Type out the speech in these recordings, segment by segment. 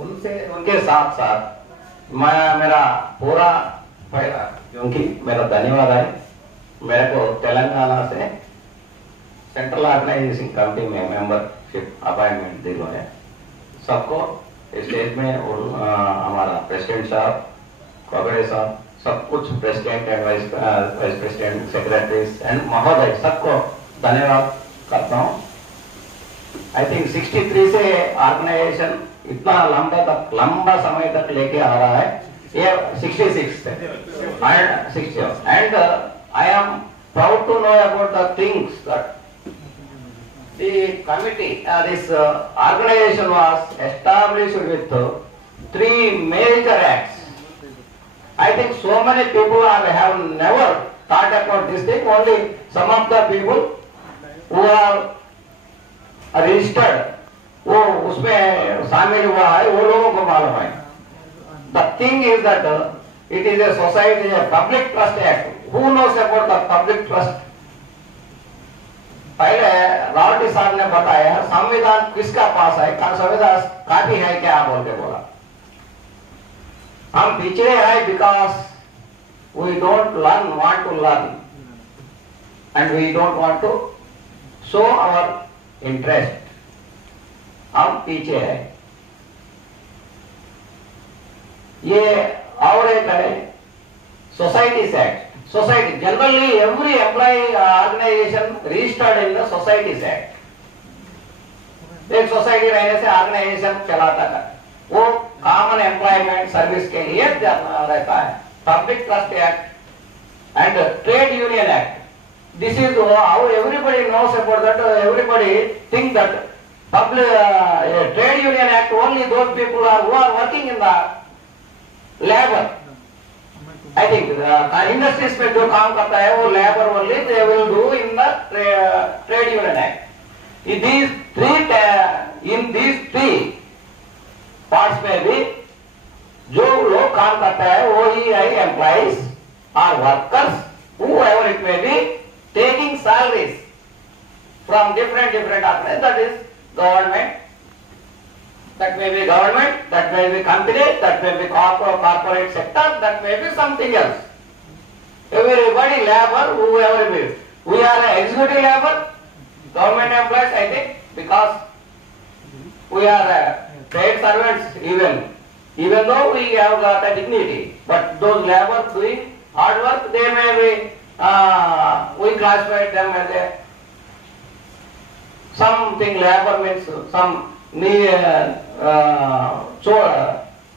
उनसे उनके साथ साथ मैं मेरा पूरा क्योंकि मेरा धन्यवाद है मेरे को तेलंगाना से सेंट्रल ऑर्गेनाइजेशन कमेटी में मेंबरशिप अपॉइंटमेंट दी है सबको स्टेज में हमारा प्रेसिडेंट साहब कोगड़े साहब सब कुछ president and vice president secretaries and महोदय सबको धन्यवाद करता हूँ। आई थिंक 63 से ऑर्गेनाइजेशन इतना लंबा समय तक लेके आ रहा है ये 66 से and I am proud to know about the things that the committee this organization was established with three major acts. I think so many people have never thought about this thing. Only some of the people who are registered वो उसमें शामिल हुआ है वो लोगों को मालूम है। The thing is that it is a society, a public trust act. Who knows about the public trust? पहले रावटी साहब ने बताया संविधान किसका पास है, संविधान काफी है क्या बोल के बोला। हम पिछड़े हैं because we don't learn want to learn and we don't want to show our interest. हम पीछे है। ये और एक है societies act. Society generally every employee organization registered in the Societies Act. एक सोसाइटी रहने से ऑर्गेनाइजेशन चलाता है वो कॉमन एम्प्लॉयमेंट सर्विस के लिए रहता है। Public trust act and trade union act this is how everybody knows about that everybody think that public trade union act only those people are who are working in the labour. I think industries में जो काम करता है वो labour only they will do in the trade union act. In these three parts में भी जो लोग काम करता है वो ही है employees or workers whoever it may be taking salaries from different organizations. That is government. That may be government, that may be company, that may be corporate sector, that may be something else. Everybody labor, whoever it is. We are executive labor, government employees, I think, because we are paid servants even though we have got a dignity. But those labor doing hard work, they may be, we classify them as a something labor means some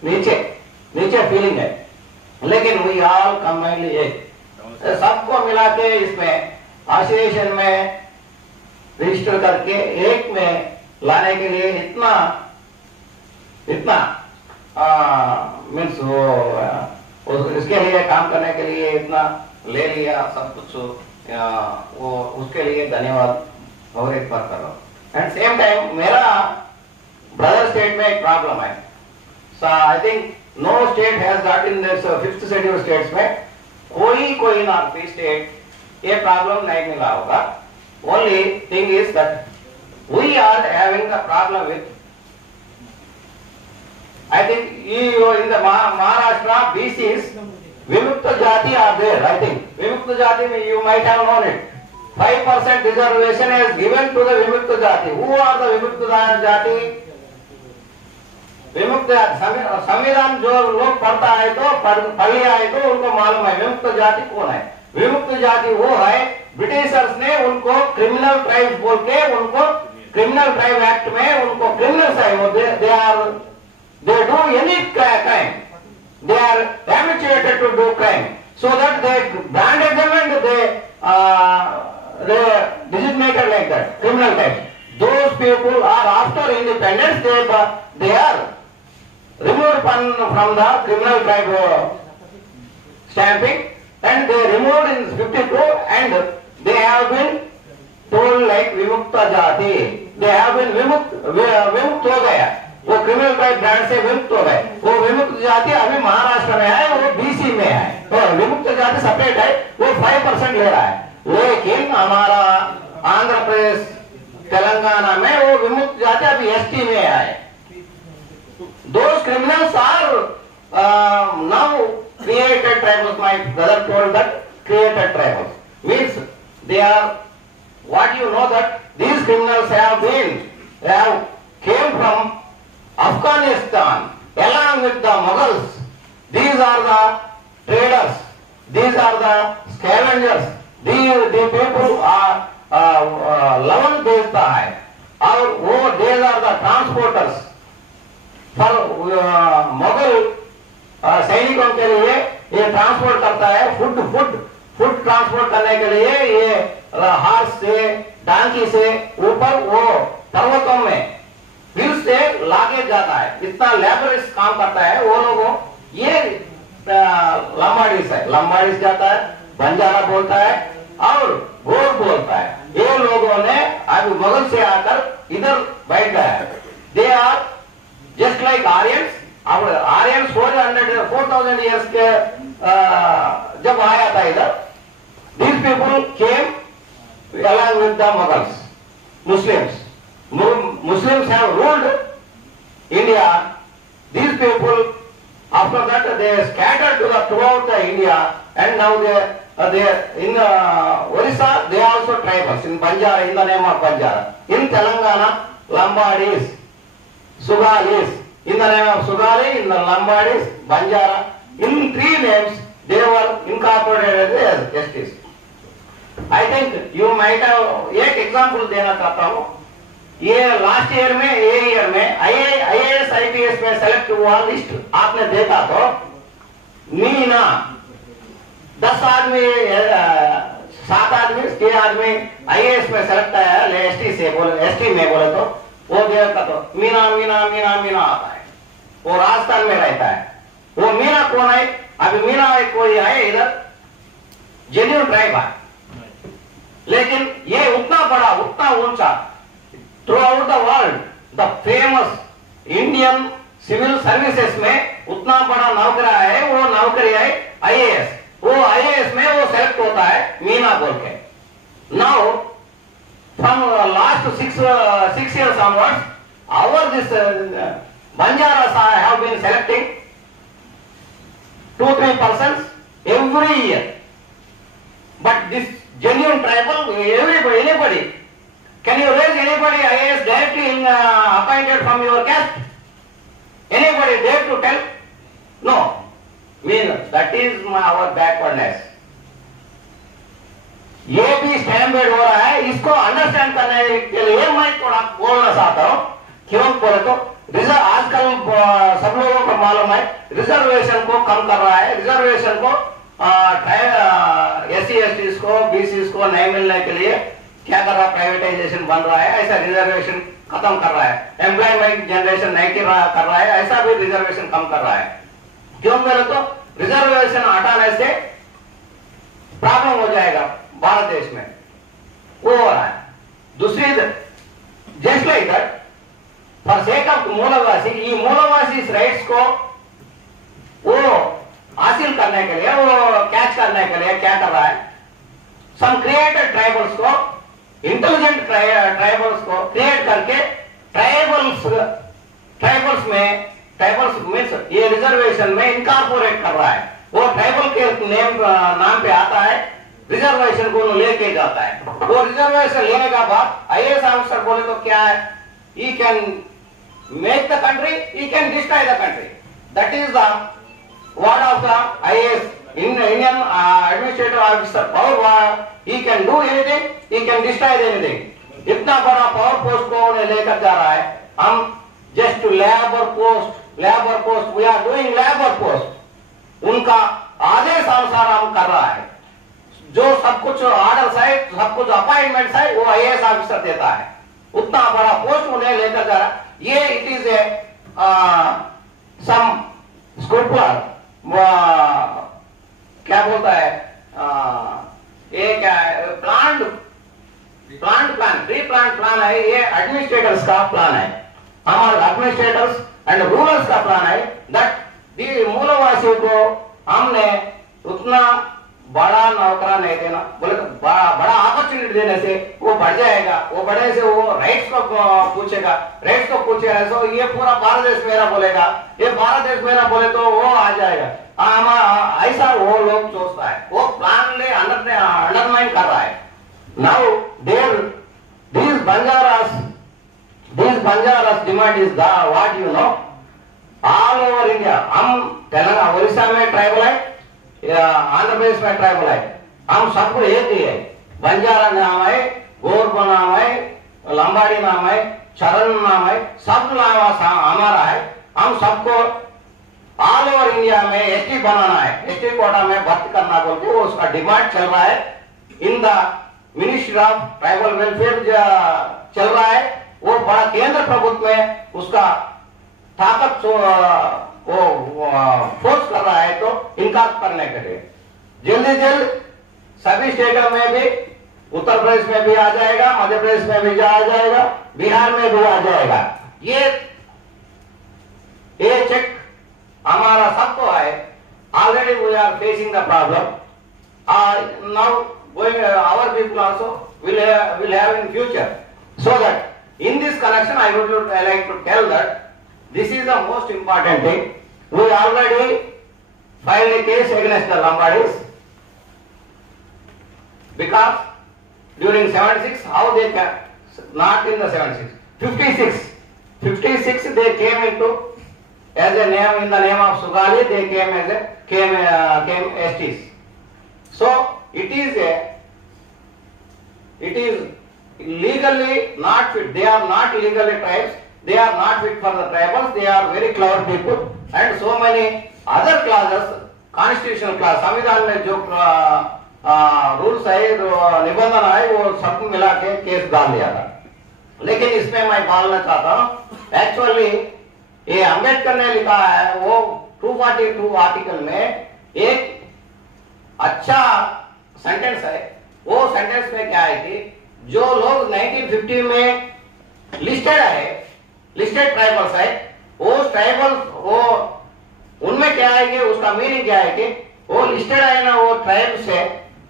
नीचे फीलिंग है लेकिन we all combinedly एक सबको मिला के इसमें एसोसिएशन में रजिस्टर करके एक में लाने के लिए इतना मीन्स वो इसके लिए काम करने के लिए इतना ले लिया सब कुछ वो उसके लिए धन्यवाद और एक बार कर रहा हूँ। एंड सेम टाइम मेरा ब्रदर स्टेट में एक प्रॉब्लम है। So I think no state has got in this 5th schedule states में कोई नॉर्थ ईस्ट स्टेट ये प्रॉब्लम नहीं मिला होगा। Only thing is that we are having a problem with I think in the Maharashtra BCs Vimukta Jati are there. I think Vimukta Jati में you might have known it 5% reservation is given to the विमुक्त जाति। Who are the विमुक्त जाति? विमुक्त संविधान जो लोग पढ़ता है तो पढ़ लिया है तो उनको मालूम है विमुक्त जाति कौन है। विमुक्त जाति वो है ब्रिटिशर्स ने उनको क्रिमिनल ट्राइब्स बोल के उनको क्रिमिनल ट्राइब एक्ट में उनको क्रिमिनल्स है they do any crime, they are habituated to do crime, so that they branded them and they designated like that criminal types. Those people are after independence they are removed from the criminal tribe stamping and they removed in 52 and they have been told like विमुक्त जाति, they have been विमुक्त हो गया वो criminal tribe brand से विमुक्त हो गए। वो विमुक्त जाति अभी महाराष्ट्र में है वो बीसी में है तो विमुक्त जाति सेपरेट है वो 5% ले रहा है। लेकिन हमारा आंध्र प्रदेश तेलंगाना में वो विमुक्त जाति अभी एसटी में है। those criminals are now created tribals. My brother told that created tribals means they are. What you know that these criminals have came from Afghanistan along with the Mughals. These are the traders. These are the scavengers. The people are लवन बेचता है और वो these are the transporters. पर मुगल सैनिकों के लिए ये ट्रांसपोर्ट करता है फूड ट्रांसपोर्ट करने के लिए ये हार्स से डांकी से ऊपर वो पर्वतों में हिल से लाके जाता है. इतना लेबरियस काम करता है वो लोगों. ये लंबाड़ीस जाता है, बंजारा बोलता है और गोर बोलता है. ये लोगों ने अभी मुगल से आकर इधर बैठ गया. They are just like Aryans. अब आर्यंस 4,000 ईयर्स के जब आया था इधर, these people came along with the Mughals. Muslims have ruled India. These people after that they scattered throughout the India, and now they in Orissa they are also tribals in Banjara, in the name of Banjara. In Telangana, Lambadis, Sugalis, in the name of Sugali, in the Lambadis, Banjara. In 3 names they were incorporated as justice. I think you might have एक एग्जाम्पल देना चाहता हूँ. ये last year में IAS IPS में सेलेक्ट हुआ लिस्ट आपने देखा तो मीना 10 आदमी 7 आदमी 6 आदमी IAS में सेलेक्ट आया ST में बोले तो वो देखा तो मीना आता है. वो राजस्थान में रहता है. वो मीना कौन है? अभी मीना कोई है इधर जेन्युइन ट्राइब है, लेकिन ये उतना बड़ा उतना ऊंचा throughout the world the famous Indian civil services में उतना बड़ा नौकरी है. वो नौकरी है IAS. वो IAS में वो सेलेक्ट होता है मीना बोल के. Now from last 6 years onwards this Banjaras have been selecting 2-3 persons every year. But this genuine tribal, anybody, can you raise anybody IAS directly appointed from your caste? Anybody dare to tell? No. That is our backwardness. ये भी स्टैंडर्ड हो रहा है. इसको अंडरस्टैंड करने के लिए मैं थोड़ा बोलना चाहता हूँ. क्यों बोले तो आजकल सब लोगों को मालूम है रिजर्वेशन को कम कर रहा है. रिजर्वेशन को SC STs को BCs को नहीं मिलने के लिए क्या कर रहा है? प्राइवेटाइजेशन बन रहा है. ऐसा रिजर्वेशन खत्म कर रहा है. एम्प्लॉयमेंट जनरेशन नहीं कर रहा है. ऐसा भी रिजर्वेशन कम कर रहा है. क्यों बोले तो रिजर्वेशन हटाने से प्रॉब्लम हो जाएगा भारत देश में. वो हो रहा है. दूसरी just like that for sake of Mulvasi, ये मूलवासी राइट्स को वो हासिल करने के लिए, वो कैच करने के लिए क्या कर रहा है? सम क्रिएटेड ट्राइबल्स को, इंटेलिजेंट ट्राइबल्स को क्रिएट करके ट्राइबल्स मीन्स ये रिजर्वेशन में इनकॉर्पोरेट कर रहा है. वो ट्राइबल के नाम पे आता है, रिजर्वेशन को लेके जाता है. वो रिजर्वेशन लेने का बाद IAS ऑफिसर बोले तो क्या है? He can make the country, he can destroy the country. That is the word of the IAS, Indian administrative officer power. He can do anything, he can destroy anything. इतना बड़ा power post को उन्हें लेकर जा रहा है. हम just labour post, we are doing labour post. उनका आदेश अनुसार हम कर रहा है. जो सब कुछ ऑर्डर है, सब कुछ अपॉइंटमेंट है, वो IAS ऑफिसर देता है. उतना बड़ा पोस्ट उन्हें लेकर जा रहा है. ये इट इज ए सम स्क्रूपुलर क्या बोलता है ये क्या है? प्लान प्री प्लान प्लान है. ये एडमिनिस्ट्रेटर्स का प्लान है. हमारे एडमिनिस्ट्रेटर्स एंड रूलर्स का प्लान है. दैट दी मूलवासियों को हमने उतना बड़ा नौकरा नहीं देना, बोले तो बड़ा अपॉर्चुनिटी देने से वो बढ़ जाएगा, वो बढ़ने से वो राइट्स को पूछेगा, राइट्स को पूछेगा तो ये पूरा भारत देश मेरा बोलेगा, ये भारत देश मेरा बोले तो वो आ जाएगा। ऐसा वो लोग सोचता है, वो प्लान ले अंडरमाइन कर रहा है। Now these Banjaras demand is what you know, all over India। हम तेलंगाना उड़ीसा में ट्राइबल है, आंध्र प्रदेश में ट्राइबल है, हम सबको एक ही है। बंजारा नाम है, गोरबा नाम है, लंबाड़ी नाम है, चरण नाम है, सब नाम हमारा है। हम सबको ऑल ओवर इंडिया में एसटी बनाना है, एसटी कोटा में भर्ती करना बोल के वो उसका डिमांड चल रहा है। In the ministry of tribal welfare चल रहा है, वो बड़ा केंद्र प्रभुत्व में उसका ताकत वो फोर्स कर रहा है, तो इनकार करने के लिए जल्दी जल्द सभी स्टेटों में भी, उत्तर प्रदेश में भी आ जाएगा, मध्य प्रदेश में भी आ जाएगा, बिहार में भी आ जाएगा। ये चेक हमारा सबको है। Already we are facing the problem, now going our people also will have in future, so that in this connection I would like to tell that this is the most important thing. We already filed a case against the Lambadis because during 76 how they can, not in the 76, 56 they came into as a name, in the name of Sugali they came STs. So it is legally not fit. They are not legally tribes. They are not fit for the tribals. They are very clever people, and so many other clauses, constitutional clause, संविधान में जो रूल्स है, जो निबंधन है, वो सब मिला के केस डाल दिया था। लेकिन इसमें मैं बोलना चाहता हूँ, एक्चुअली ये अम्बेडकर ने लिखा है, वो 242 आर्टिकल में एक अच्छा सेंटेंस है। वो सेंटेंस में क्या है कि जो लोग 1950 में लिस्टेड है, लिस्टेड ट्राइबल्स है, वो ट्राइबल वो उनमें क्या है कि उसका मीनिंग क्या है कि वो लिस्टेड है ना, वो ट्राइब से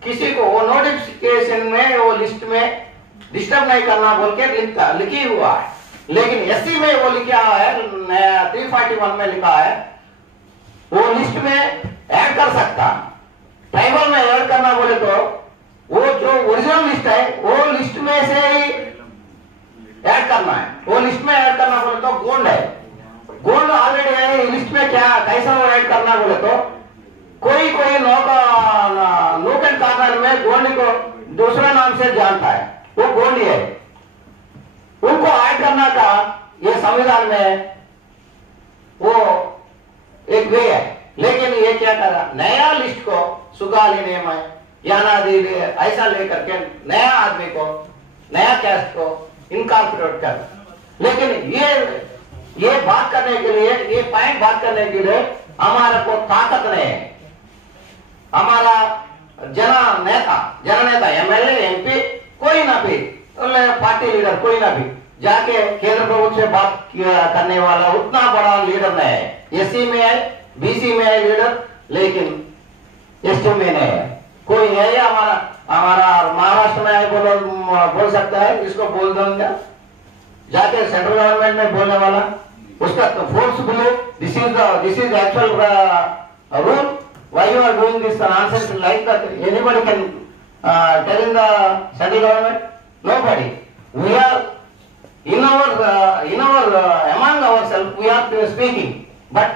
किसी को वो नोटिफिकेशन में वो लिस्ट में डिस्टर्ब नहीं करना बोल के लिखी हुआ है। लेकिन एससी में वो लिखा है, 341 में लिखा है, वो लिस्ट में ऐड कर सकता। ट्राइबल में ऐड करना बोले तो वो जो ओरिजिनल लिस्ट है वो लिस्ट में से ही ऐड करना है। वो लिस्ट में ऐड करना बोले तो गोंड है, गोंड ऑलरेडी है लिस्ट में, क्या कैसा वो ऐड करना बोले तो कोई नोक एंड कॉर्नर में गोंड को दूसरा नाम से जानता है, वो गोंडी है, उनको ऐड करना का ये संविधान में वो एक वे है। लेकिन ये क्या करा, नया लिस्ट को सुगाली नेम है यानादी ऐसा लेकर के नया आदमी को, नया कैस्ट को इनकॉर्पोरेट कर। लेकिन ये बात करने के लिए, ये पॉइंट बात करने के लिए हमारे को ताकत नहीं है। हमारा जननेता एमएलए एमपी कोई ना भी, पार्टी लीडर कोई ना भी जाके केंद्र प्रभुत्व से बात करने वाला उतना बड़ा लीडर नहीं है। एससी में है, बीसी में है लीडर, लेकिन एसटी में नहीं है। कोई है हमारा महाराष्ट्र में है, बोल सकता है, इसको बोल दूंगा जाके सेंट्रल गवर्नमेंट में बोलने वाला, उसका forcefully this is actual rule, why you are doing this nonsense like that, anybody can tell in the central government, nobody. We are in our among ourselves we are speaking, but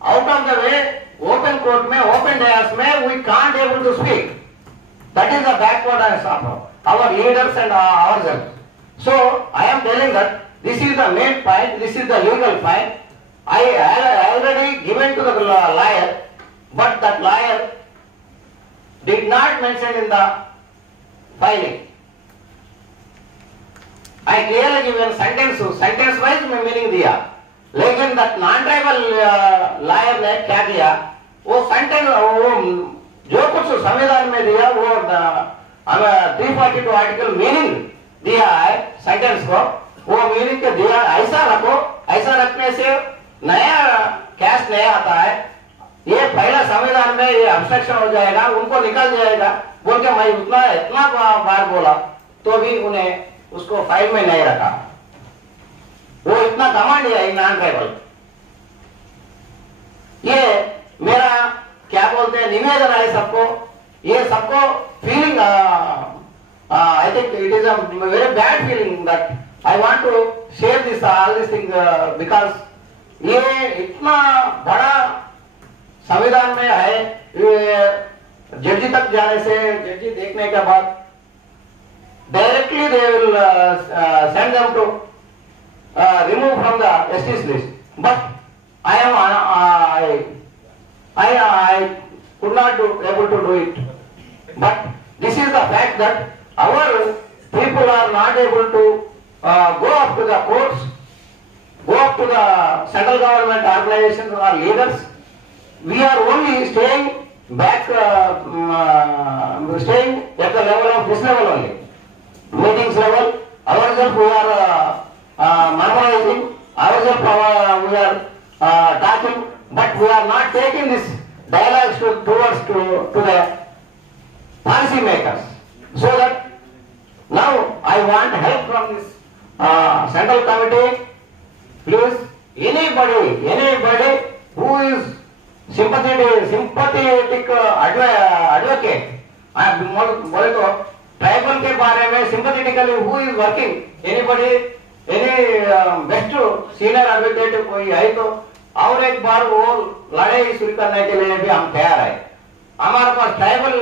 out of the way open court में, open dais में we can't able to speak. That is the backwardness of our leaders and ourselves. So I am telling that this is the main point, this is the legal point. I already given to the lawyer, but that lawyer did not mention in the filing. I clearly given sentence wise में मीनिंग दिया, लेकिन that non tribal lawyer ने क्या किया, वो सेंटेंस वो जो कुछ संविधान में दिया वो हमें 342 आर्टिकल मीनिंग दिया है सेंटेंस को, वो मीनिंग के दिया ऐसा रखो, ऐसा रखने से नया कैश नहीं आता है, ये पहला संविधान में ये ऑब्स्ट्रक्शन हो जाएगा, उनको निकल जाएगा बोल के मैं उतना इतना बार बोला तो भी उन्हें उसको फाइल में नहीं रखा। वो इतना कमांड है नॉन ट्राइबल। ये मेरा क्या बोलते हैं निवेदन है सबको, ये सबको feeling I think it is a very bad feeling that I want to share this all this thing because ये इतना बड़ा संविधान में है, जड्जी तक जाने से जड्जी देखने के बाद directly they will send them to remove from the STs list, but I could not able to do it. But this is the fact that our people are not able to go up to the courts, go up to the central government organizations or leaders. We are only staying back, staying at the level of this level only, meetings level. Ourselves we are memorizing, ourselves we are talking, but we are not taking this dialogue towards to the policy makers. So that now I want help from this central committee. Please, anybody who is sympathetic advocate, बोले तो ट्राइबल के बारे में sympathetically who is working, anybody best senior advocate कोई है तो और एक बार वो लड़ाई शुरू करने के लिए भी हम तैयार है। हमारे पास ट्राइबल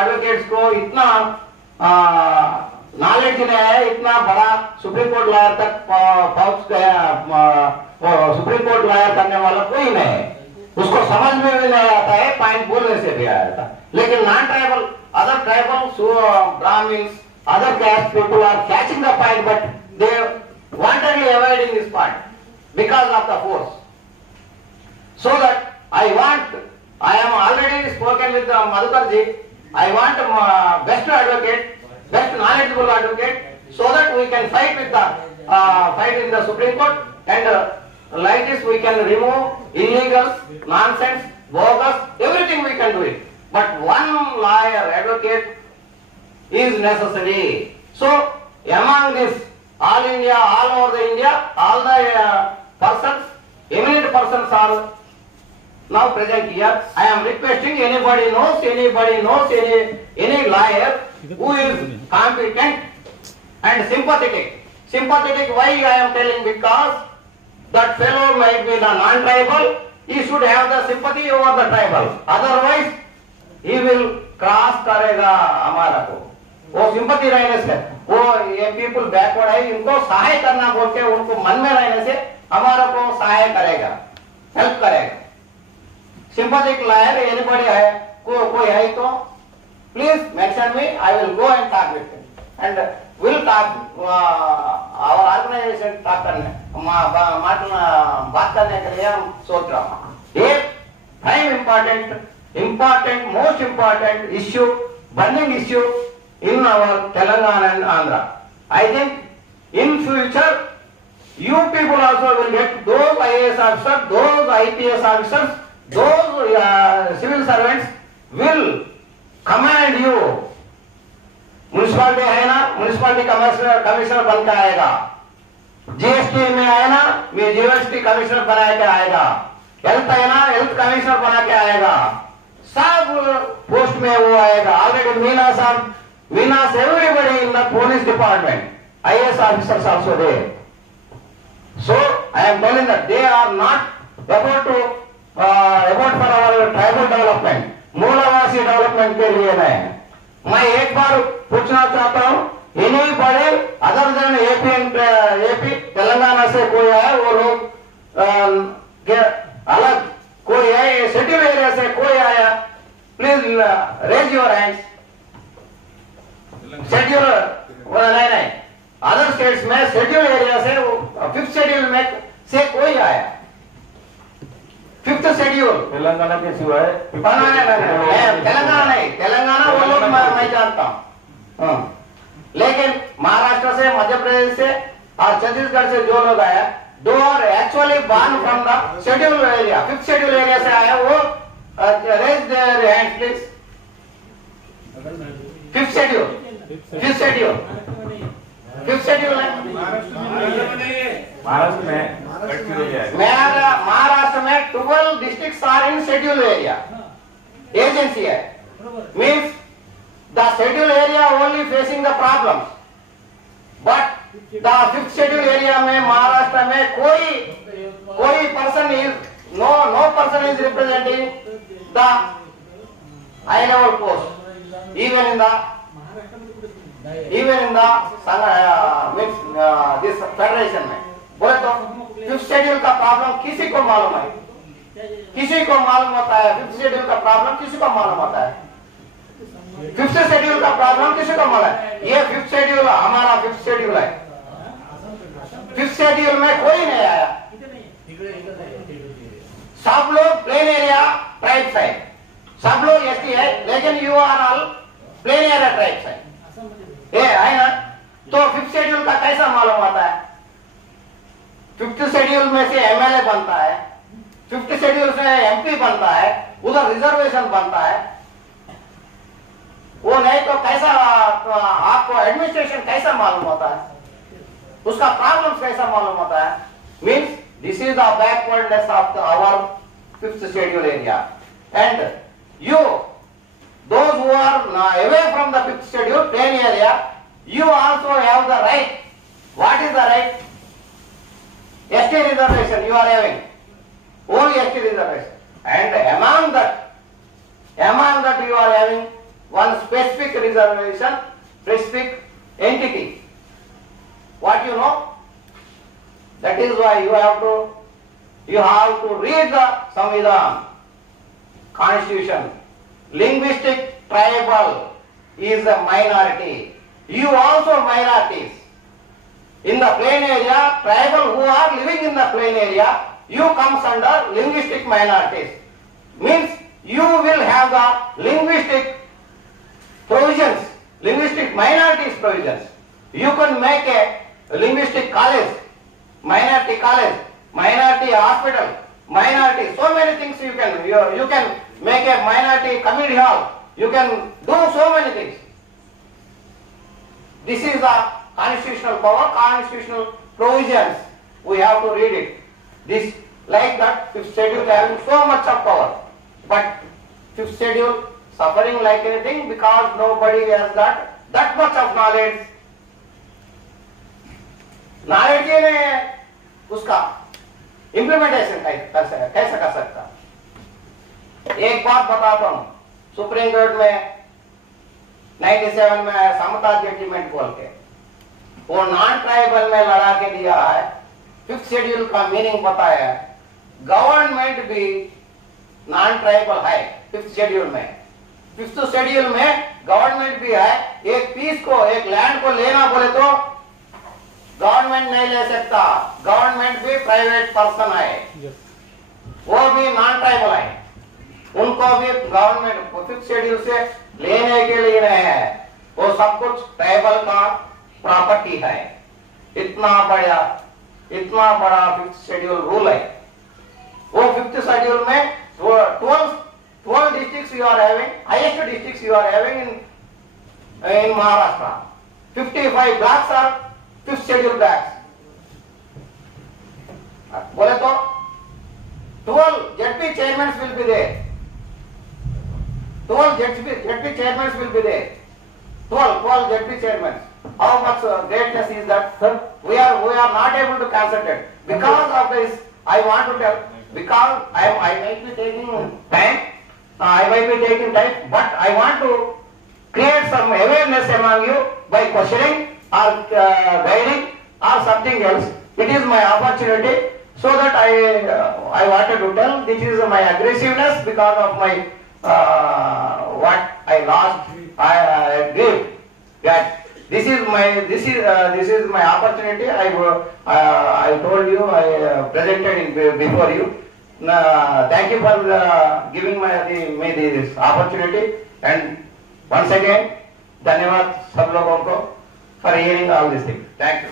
एडवोकेट्स को इतना नॉलेज नहीं है, इतना बड़ा सुप्रीम कोर्ट लॉयर तक पहुंच गया, सुप्रीम कोर्ट लॉयर करने वाला कोई नहीं है, उसको समझ में भी नहीं आता है, पॉइंट बोलने से भी आया था। लेकिन non tribal, other tribal Brahmins, other caste people are catching the point, but they wantonly avoiding this part because of the force. So that I am already spoken with Madhukarji. I want best advocate, best knowledgeable advocate, so that we can fight with the fight in the Supreme Court, and like this we can remove illegals, nonsense, bogus, everything we can do it. But one lawyer advocate is necessary. So among this all India, all over the India, all the persons, eminent persons are now present here. I am requesting anybody knows any lawyer who is competent and sympathetic. Sympathetic, why I am telling? Because that fellow might be the non-tribal, he should have the sympathy over the tribal. Otherwise, he will cross करेगा हमारा को। वो सिंपैथी रहने से वो ये people backward है, इनको सहाय करना बोल के उनको मन में रहने से हमारा को सहाय करेगा, हेल्प करेगा। सिंपैथिक लॉयर एनीबॉडी है, कोई है तो please mention me, I will go and talk with him and will talk our organisation talk करने बात करने के लिए हम सोच रहा हूँ। एक prime important, most important issue, burning issue in our Telangana and Andhra. I think in future, you people also will get those IAS officers, those IPS officers, those civil servants will command you. Municipality है ना, municipality commissioner बन के आएगा, जीएसटी में आए ना, मैं GST commissioner बना के आएगा, हेल्थ है ना, हेल्थ कमिश्नर बना के आएगा, सब पोस्ट में वो आएगा। Already Meenas everybody in the police department, IAS officers also there. So I am telling that they are not about for our tribal development, Mulvasi development के लिए नहीं। मैं एक बार पूछना चाहता हूँ, anybody other than AP Telangana से कोई है, वो लोग अलग कोई है, शेड्यूल एरिया से कोई आया, please raise your hands. Schedule नहीं, अदर स्टेट्स में शेड्यूल एरिया से 5th शेड्यूल में से कोई आया, 5th शेड्यूल तेलंगाना के सिवाय तेलंगाना नहीं, तेलंगाना वो लोग मैं जानता हूँ, लेकिन महाराष्ट्र से, मध्य प्रदेश से और छत्तीसगढ़ से जो लोग आया, दो और actually born from the schedule area, 5th schedule area से आया, वो Raise their hands, please. Fifth schedule. Fifth schedule. Fifth schedule है महाराष्ट्र में महाराष्ट्र में 12 districts are in schedule area. Agency है. Means the schedule area only facing the problems. But the fifth schedule area में महाराष्ट्र में कोई person is no person is representing the high level post. Even in the this federation में बोले तो fifth schedule का प्रॉब्लम किसी को मालूम है, किसी को मालूम होता है। फिफ्थ शेड्यूल का प्रॉब्लम किसी को मालूम होता है, फिफ्थ शेड्यूल का प्रॉब्लम किसी को मालूम है। ये फिफ्थ शेड्यूल हमारा फिफ्थ शेड्यूल है। फिफ्थ शेड्यूल में कोई नहीं आया, सब लोग प्लेन एरिया ट्राइब्स है, सब लोग एसटी है, लेकिन you are all plain area tribes है। ये है ना, तो फिफ्थ शेड्यूल का कैसा मालूम होता है? फिफ्थ शेड्यूल में से एमएलए बनता है, फिफ्थ शेड्यूल से एमपी बनता है, उधर रिजर्वेशन बनता है। वो नहीं तो कैसा आपको एडमिनिस्ट्रेशन कैसा मालूम होता है, उसका प्रॉब्लम्स कैसा मालूम होता है? Means this is the backwardness of our fifth schedule area. And you those who are away from the fifth schedule plain area, you also have the right. What is the right? ST reservation you are having, only ST reservation, and among that you are having one specific reservation, specific entity. What you know? That is why you have to read the Samvidhan, Constitution. Linguistic tribal is a minority. You also minorities. In the plain area, tribal who are living in the plain area, you comes under linguistic minorities. Means you will have the linguistic provisions, linguistic minorities provisions. You can make a linguistic college, minority hospital, minority, so many things you can make a minority community hall. You can do so many things. This is the constitutional power, constitutional provisions. We have to read it. This like that fifth schedule having so much of power, but fifth schedule suffering like anything because nobody has got that much of knowledge. Knowledge ने उसका इम्प्लीमेंटेशन कैसे कर सकता? एक बात बताता हूं, supreme court में 97 में समता जजमेंट बोल के वो नॉन ट्राइबल में लड़ा के दिया है, फिफ्थ शेड्यूल का मीनिंग बताया है। गवर्नमेंट भी नॉन ट्राइबल है फिफ्थ शेड्यूल में, फिफ्थ शेड्यूल में गवर्नमेंट भी है। एक पीस को, एक लैंड को लेना बोले तो गवर्नमेंट नहीं ले सकता, गवर्नमेंट भी प्राइवेट पर्सन है, वो भी नॉन ट्राइबल है, उनको भी गवर्नमेंट फिफ्थ शेड्यूल से लेने के लिए नहीं है, वो सब कुछ ट्राइबल का प्रॉपर्टी है। इतना बड़ा फिफ्थ शेड्यूल रूल है। वो फिफ्थ शेड्यूल में 12 districts you are having, highest districts you are having in Maharashtra. 55 blocks are fifth schedule blocks. बोले तो 12 ZP chairmen will be there. 12 ZP chairmen will be there. 12 ZP chairmen. How much greatness is that, sir? We are not able to concentrate because of this. I want to tell, because I might be taking time. But I want to create some awareness among you by questioning or guiding or something else. It is my opportunity. So that I wanted to tell, this is my aggressiveness because of my what I lost. I give that this is my opportunity. I told you, I presented before you. Thank you for giving me this opportunity, and once again धन्यवाद सब लोगों को for hearing all these things. Thank you.